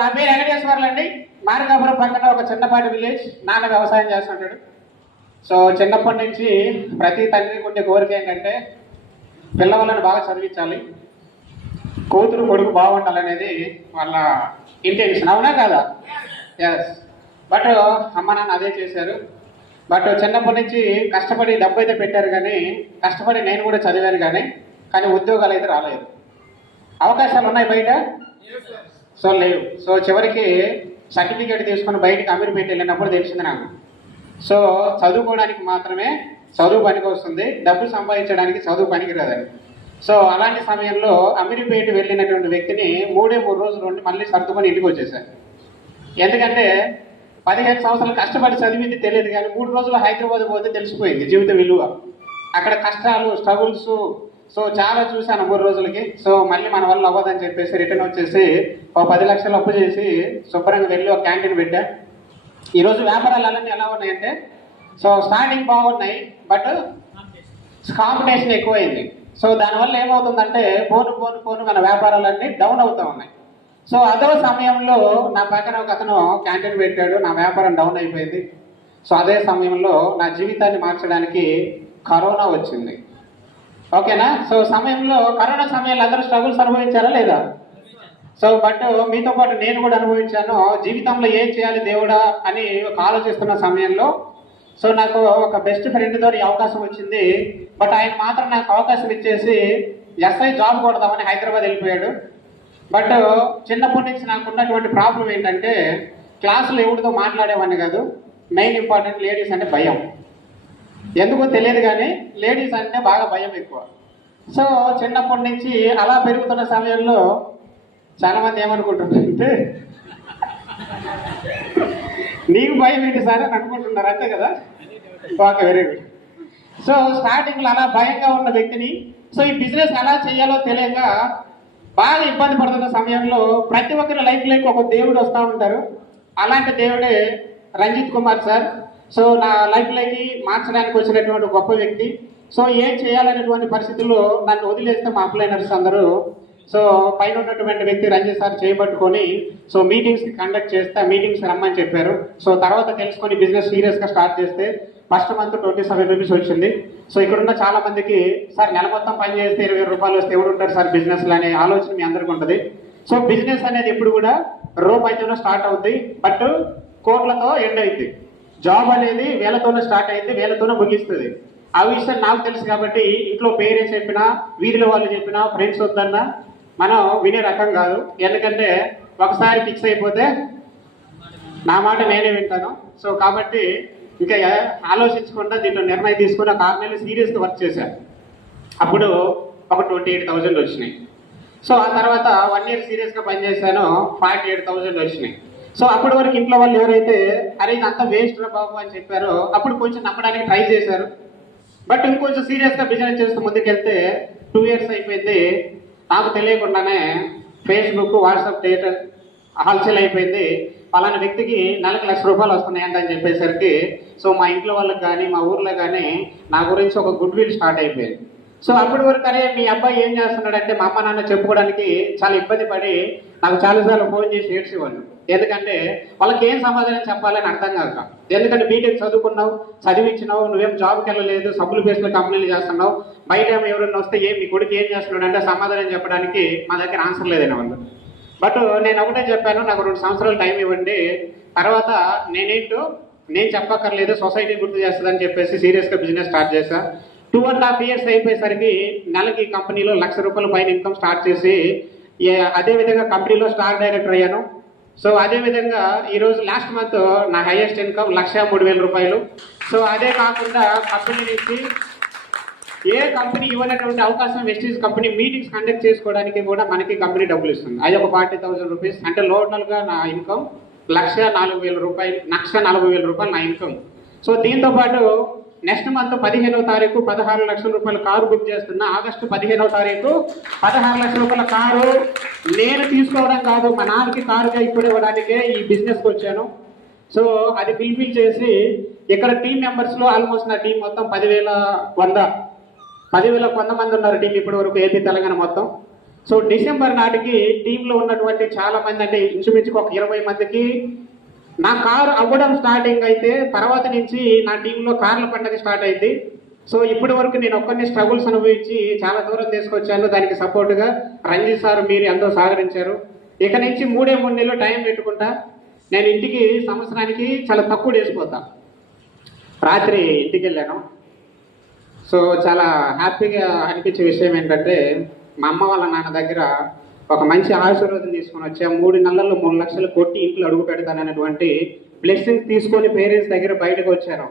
నా పేరు వెంకటేశ్వర్లు అండి మార్గాపురం పక్కన ఒక చిన్నపాటి విలేజ్ నాన్న వ్యవసాయం చేస్తుంటాడు. సో చిన్నప్పటి నుంచి ప్రతి తండ్రికి ఉండే కోరిక ఏంటంటే పిల్లవాళ్ళని బాగా చదివించాలి. కూతురు కొడుకు బాగుండాలనేది వాళ్ళ ఇంటెన్షన్ అవునా కదా? ఎస్ బట్ అమ్మ నాన్న అదే చేశారు. బట్ చిన్నప్పటి నుంచి కష్టపడి డబ్బు అయితే పెట్టారు కానీ కష్టపడి నేను కూడా చదివాను కానీ కానీ ఉద్యోగాలు అయితే రాలేదు. అవకాశాలు ఉన్నాయి బయట? సో లేవు సో చివరికి సర్టిఫికేట్ తీసుకుని బయటకు అమీర్పేట వెళ్ళినప్పుడు తెలిసింది నాకు. సో చదువుకోవడానికి మాత్రమే చదువు పనికి వస్తుంది డబ్బు సంపాదించడానికి చదువు పనికిరాదని సో అలాంటి సమయంలో అమీర్పేట వెళ్ళినటువంటి వ్యక్తిని మూడే మూడు రోజులు ఉండి మళ్ళీ సర్దుకొని ఇంటికి వచ్చేసాను ఎందుకంటే పదిహేను సంవత్సరాలు కష్టపడి చదివింది తెలియదు కానీ మూడు రోజులు హైదరాబాద్ పోతే తెలిసిపోయింది జీవిత విలువ. అక్కడ కష్టాలు స్ట్రగుల్స్ సో చాలా చూశాను మూడు రోజులకి. సో మళ్ళీ మన వల్ల అవ్వదని చెప్పేసి రిటర్న్ వచ్చేసి ఒక పది లక్షలు అప్పు చేసి శుభ్రంగా వెళ్ళి ఒక క్యాంటీన్ పెట్టా. ఈరోజు వ్యాపారాలు అన్నీ ఎలా ఉన్నాయంటే సో స్టార్టింగ్ బాగున్నాయి బట్ కాంపిటీషన్ ఎక్కువైంది. సో దానివల్ల ఏమవుతుందంటే పోను పోను పోను మన వ్యాపారాలన్నీ డౌన్ అవుతూ ఉన్నాయి. సో అదే సమయంలో నా పక్కన ఒక అతను క్యాంటీన్ పెట్టాడు నా వ్యాపారం డౌన్ అయిపోయింది. సో అదే సమయంలో నా జీవితాన్ని మార్చడానికి కరోనా వచ్చింది. ఓకేనా? సో సమయంలో కరోనా సమయంలో అందరూ స్ట్రగుల్స్ అనుభవించారా లేదా? సో బట్ మీతో పాటు నేను కూడా అనుభవించాను. జీవితంలో ఏం చేయాలి దేవుడా అని ఒక ఆలోచిస్తున్న సమయంలో సో నాకు ఒక బెస్ట్ ఫ్రెండ్ తోటి అవకాశం వచ్చింది. బట్ ఆయన మాత్రం నాకు అవకాశం ఇచ్చేసి ఎస్ఐ జాబ్ కొడదామని హైదరాబాద్ వెళ్ళిపోయాడు. బట్ చిన్నప్పటి నుంచి నాకు ఉన్నటువంటి ప్రాబ్లం ఏంటంటే క్లాసులో ఎవరితో మాట్లాడేవాడిని కాదు. మెయిన్ ఇంపార్టెంట్ లేడీస్ అంటే భయం. ఎందుకో తెలియదు కానీ లేడీస్ అంటే బాగా భయం ఎక్కువ. సో చిన్నప్పటి నుంచి అలా పెరుగుతున్న సమయంలో చాలా మంది ఏమనుకుంటున్నారంటే నీకు భయం ఏంటి సార్ అని అనుకుంటున్నారు అంతే కదా? ఓకే వెరీ గుడ్ సో స్టార్టింగ్లో అలా భయంగా ఉన్న వ్యక్తిని సో ఈ బిజినెస్ ఎలా చేయాలో తెలియక బాగా ఇబ్బంది పడుతున్న సమయంలో ప్రతి ఒక్కరి లైఫ్లోకి ఒక దేవుడు వస్తూ ఉంటారు. అలాంటి దేవుడే రంజిత్ కుమార్ సార్. సో నా లైఫ్లోకి మార్చడానికి వచ్చినటువంటి గొప్ప వ్యక్తి. సో ఏం చేయాలనేటువంటి పరిస్థితుల్లో నన్ను వదిలేస్తే మా అప్లైనర్స్ అందరూ సో పైన ఉన్నటువంటి వ్యక్తి రంజిత్ సార్ చేయబట్టుకొని సో మీటింగ్స్కి కండక్ట్ చేస్తే మీటింగ్స్ రమ్మని చెప్పారు. సో తర్వాత తెలుసుకొని బిజినెస్ సీరియస్గా స్టార్ట్ చేస్తే first month twenty seven rupees వచ్చింది. సో ఇక్కడున్న చాలా మందికి సార్ నెల మొత్తం పని చేస్తే ఇరవై రూపాయలు వస్తే ఎవరు ఉంటారు సార్ బిజినెస్ అనే ఆలోచన మీ అందరికీ ఉంటుంది. సో బిజినెస్ అనేది ఎప్పుడు కూడా రూపాయితోనే స్టార్ట్ అవుద్ది బట్ కోట్లతో ఎండ్ అవుద్ది జాబ్ అనేది వేలతోనే స్టార్ట్ అయింది వేలతోనే ముగిస్తుంది. ఆ విషయం నాకు తెలుసు కాబట్టి ఇంట్లో పేరెంట్స్ చెప్పినా వీధిలో వాళ్ళు చెప్పినా ఫ్రెండ్స్ వద్దన్నా మనం వినే రకం కాదు. ఎందుకంటే ఒకసారి ఫిక్స్ అయిపోతే నా మాట నేనే వింటాను. సో కాబట్టి ఇంకా ఆలోచించకుండా దీంట్లో నిర్ణయం తీసుకుని ఒక ఆరు నెలలు సీరియస్గా వర్క్ చేశాను అప్పుడు ఒక ట్వంటీ ఎయిట్ థౌజండ్ వచ్చినాయి. సో ఆ తర్వాత వన్ ఇయర్ సీరియస్గా పనిచేశాను ఫార్టీ ఎయిట్ థౌజండ్ వచ్చినాయి. సో అప్పటి వరకు ఇంట్లో వాళ్ళు ఎవరైతే అరే ఇది వేస్ట్ రా బాబు అని చెప్పారో అప్పుడు కొంచెం నమ్మడానికి ట్రై చేశారు. బట్ ఇంకొంచెం సీరియస్గా బిజినెస్ చేస్తూ ముందుకెళ్తే టూ ఇయర్స్ అయిపోయింది. నాకు తెలియకుండానే ఫేస్బుక్ వాట్సాప్ డేటా హల్చల్ అయిపోయింది. పలానా వ్యక్తికి నెలకు లక్ష రూపాయలు వస్తున్నాయంట అని చెప్పేసరికి సో మా ఇంట్లో వాళ్ళకి కానీ మా ఊర్లో కానీ నా గురించి ఒక గుడ్ విల్ స్టార్ట్ అయిపోయింది. సో అప్పటి వరకు అరే మీ అబ్బాయి ఏం చేస్తున్నాడంటే మా అమ్మ నాన్న చెప్పుకోవడానికి చాలా ఇబ్బంది పడి నాకు చాలాసార్లు ఫోన్ చేసి ఏడ్చేవాళ్ళు. ఎందుకంటే వాళ్ళకి ఏం సమాధానం చెప్పాలని అర్థం కాక. ఎందుకంటే బీటెక్ చదువుకున్నావు చదివించినావు నువ్వేం జాబ్కి వెళ్ళలేదు సబ్బులు బేస్లో కంపెనీలు చేస్తున్నావు. బయట ఏమో ఎవరైనా వస్తే ఏం మీ కొడుకు ఏం చేస్తున్నాడు అంటే సమాధానం చెప్పడానికి మా దగ్గర ఆన్సర్ లేదని వాళ్ళు. బట్ నేను ఒకటే చెప్పాను నాకు రెండు సంవత్సరాలు టైం ఇవ్వండి. తర్వాత నేనేంటో నేను చెప్పక్కర్లేదు సొసైటీ గుర్తు చేస్తుందని చెప్పేసి సీరియస్గా బిజినెస్ స్టార్ట్ చేశాను టూ అండ్ హాఫ్ ఇయర్స్ అయిపోయేసరికి నెలకి కంపెనీలో లక్ష రూపాయల పైన ఇన్కమ్ స్టార్ట్ చేసి అదేవిధంగా అదే విధంగా కంపెనీలో స్టార్ డైరెక్టర్ అయ్యాను. సో అదే విధంగా ఈరోజు లాస్ట్ మంత్ నా హైయెస్ట్ ఇన్కమ్ లక్ష మూడు వేల రూపాయలు. సో అదే కాకుండా కంపెనీ నుంచి ఏ కంపెనీ ఇవ్వనటువంటి అవకాశం వెస్టీజ్ కంపెనీ మీటింగ్స్ కండక్ట్ చేసుకోవడానికి కూడా మనకి కంపెనీ డబ్బులు ఇస్తుంది. అది ఒక ఫార్టీ థౌసండ్ రూపీస్. అంటే లోటల్గా నా ఇన్కమ్ లక్ష నాలుగు వేల రూపాయలు లక్ష నలభై వేల రూపాయలు నా ఇన్కమ్. సో దీంతో పాటు నెక్స్ట్ మంత్ పదిహేనవ తారీఖు పదహారు లక్షల రూపాయల కారు బుక్ చేస్తున్నా. ఆగస్టు పదిహేనవ తారీఖు పదహారు లక్షల రూపాయల కారు నేను తీసుకోవడం కాదు మా నాన్నకి కారుగా ఇప్పుడు ఇవ్వడానికే ఈ బిజినెస్కి వచ్చాను. సో అది ఫిల్ఫిల్ చేసి ఇక్కడ టీం మెంబర్స్లో ఆల్మోస్ట్ నా టీం మొత్తం పదివేల వంద పదివేల వంద మంది ఉన్నారు టీం ఇప్పటి వరకు ఏపీ తెలంగాణ మొత్తం. సో డిసెంబర్ నాటికి టీంలో ఉన్నటువంటి చాలా మంది అంటే ఇంచుమించుకు ఒక ఇరవై మందికి నా కారు అవ్వడం స్టార్టింగ్ అయితే తర్వాత నుంచి నా టీంలో కార్ల పండగ స్టార్ట్ అయింది. సో ఇప్పటి వరకు నేను ఒక్కరిని స్ట్రగుల్స్ అనుభవించి చాలా దూరం తీసుకొచ్చాను. దానికి సపోర్ట్గా రంజిత్ సార్ మీరు ఎంతో సహకరించారు. ఇక నుంచి మూడే మూడు నెలలు టైం పెట్టుకుంటా నేను ఇంటికి సంవత్సరానికి చాలా తక్కువ వేసిపోతా రాత్రి ఇంటికి వెళ్ళాను సో చాలా హ్యాపీగా అనిపించే విషయం ఏంటంటే మా అమ్మ వాళ్ళ నాన్న దగ్గర ఒక మంచి ఆశీర్వాదం తీసుకొని వచ్చా మూడు నెలల్లో మూడు లక్షలు కొట్టి ఇంట్లో అడుగు పెడతాననేటువంటి బ్లెస్సింగ్ తీసుకొని పేరెంట్స్ దగ్గర బయటకు వచ్చాను